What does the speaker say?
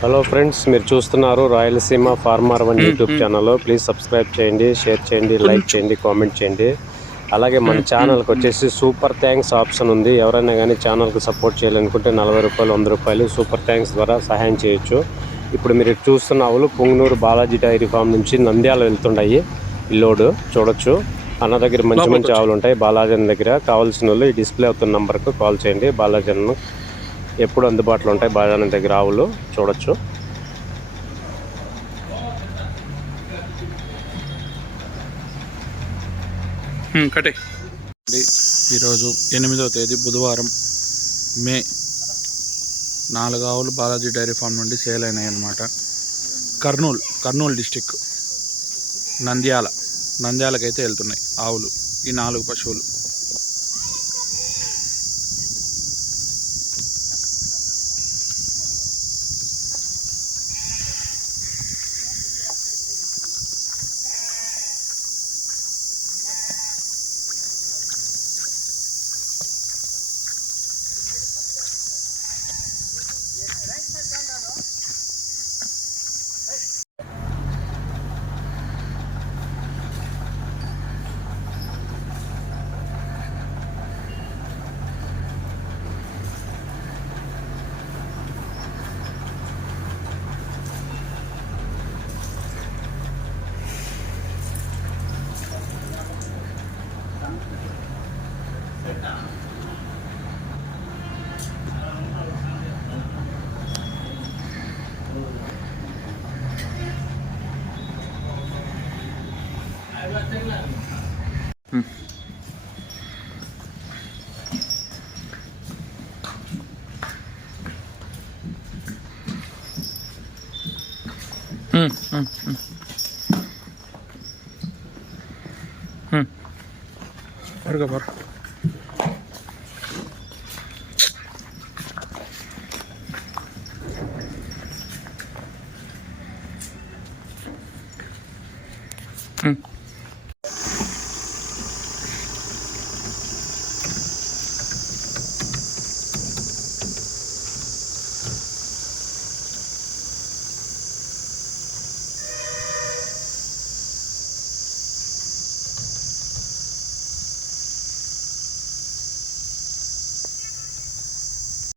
Hello friends మీరు చూస్తున్నారు Rayalaseema farmer one YouTube channel please subscribe చేయండి షేర్ చేయండి లైక్ చేయండి కామెంట్ చేయండి. అలాగే మన ఛానల్కి వచ్చేసి సూపర్ థ్యాంక్స్ ఆప్షన్ ఉంది. ఎవరైనా కానీ ఛానల్కి సపోర్ట్ చేయాలనుకుంటే నలభై రూపాయలు వంద రూపాయలు సూపర్ థ్యాంక్స్ ద్వారా సహాయం చేయొచ్చు. ఇప్పుడు మీరు చూస్తున్న ఆవులు పొంగునూరు బాలాజీ డైరీ ఫామ్ నుంచి నంద్యాల వెళ్తుండయి ఈ లోడు చూడొచ్చు. అన్న దగ్గర మంచి మంచి ఆవులు ఉంటాయి. బాలాజీ అన్న దగ్గర కావాల్సిన వాళ్ళు ఈ డిస్ప్లే అవుతున్న నంబర్కు కాల్ చేయండి. బాలాజీ అన్న ఎప్పుడు అందుబాటులో ఉంటాయి బాలాజీ అన్న దగ్గర ఆవులు చూడొచ్చు. కటే ఈరోజు ఎనిమిదవ తేదీ బుధవారం మే నాలుగు ఆవులు బాలాజీ డైరీ ఫామ్ నుండి సేల్ అయినాయి అన్నమాట కర్నూలు కర్నూలు డిస్టిక్ నంద్యాల నంద్యాలకైతే వెళ్తున్నాయి ఆవులు ఈ నాలుగు పశువులు. Mm, mm, mm. பாருங்க பாரு. ம்.